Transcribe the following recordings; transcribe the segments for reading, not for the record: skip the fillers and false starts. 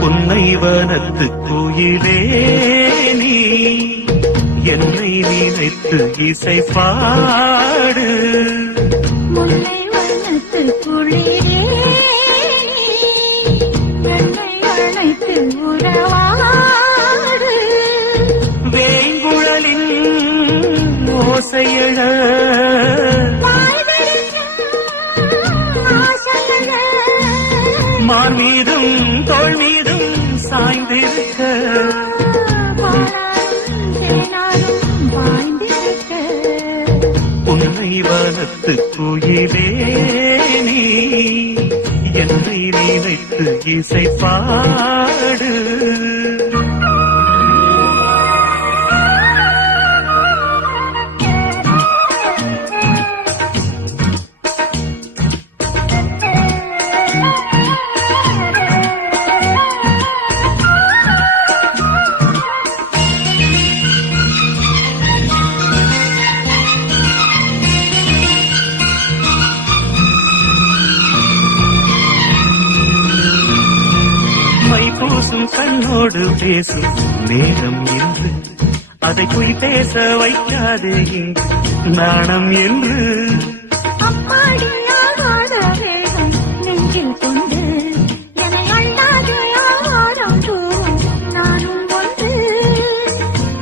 புன்னைவனத்து கோயிலே நீ என்னை நினைத்து இசை பாடு. முல்லைவனத்து குளிரே என்னை அழைத்து உறவாடு. வேங்குழலின் ஓசையழ மார் மீதும் தோள் மீதும் சாய்ந்திருக்க புன்னைவனத்து கோயிலே நீ என்னை நினைத்து இசை பாடு. பூசும் கண்ணோடு பேசும் நேரம் என்று அதை போய் பேச வைக்காதே இங்கு நாணம் என்று. அம்மாடியாகாத வேகம் நெஞ்சில் கொண்டு என்னை அள்ளாத யாரும் தூவும் நானும் ஒன்று.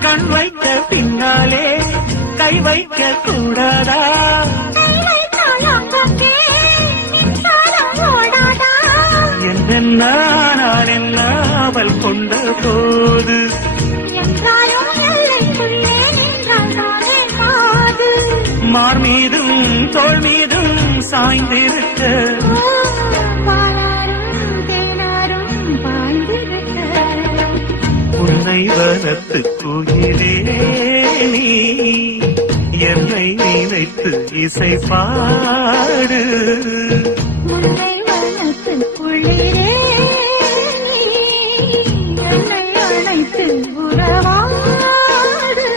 கண் வைக்க பின்னாலே கை வைக்க கூடாதா? என்ன நான் என்ன அவள் கொண்ட போது மார் மீதும் தோள் மீதும் சாய்ந்திருக்க புன்னைவனத்து கோயிலே நீ என்னை நினைத்து இசை பாடு. குளிரே என்னை அழைத்து உறவாடு.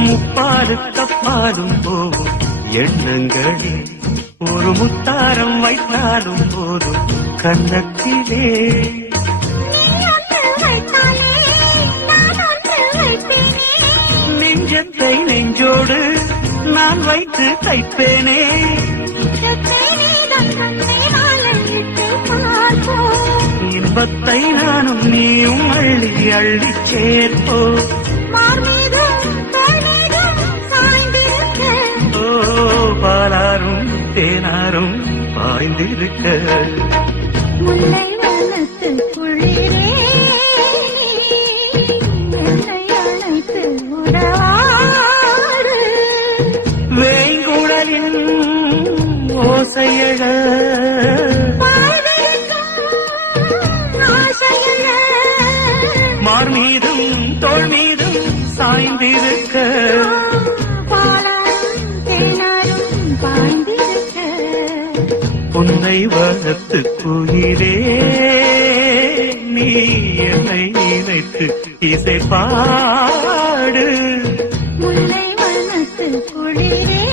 முப்பாடு தப்பாலும் போகும் எண்ணங்களில் ஒரு முத்தாரம் வைத்தாலும் போதும் கண்ணத்திலே. நெஞ்சத்தை நெஞ்சோடு நான் வைத்து தைப்பேனே. இன்பத்தை நானும் நீயும் அள்ளி அள்ளி சேர்ப்போ. பாலாரும் தேனாரும் பாய்ந்திருக்க முல்லைவனத்து குளிரே என்னை அழைத்து உறவாடு. வேங்குழலின் ஓசையழ மார் மீதும் தோள் மீதும் சாய்ந்திருக்க புன்னைவனத்து கோயிலே நீ என்னை நினைத்து இசை பாடு. முல்லைவனத்து குளிரே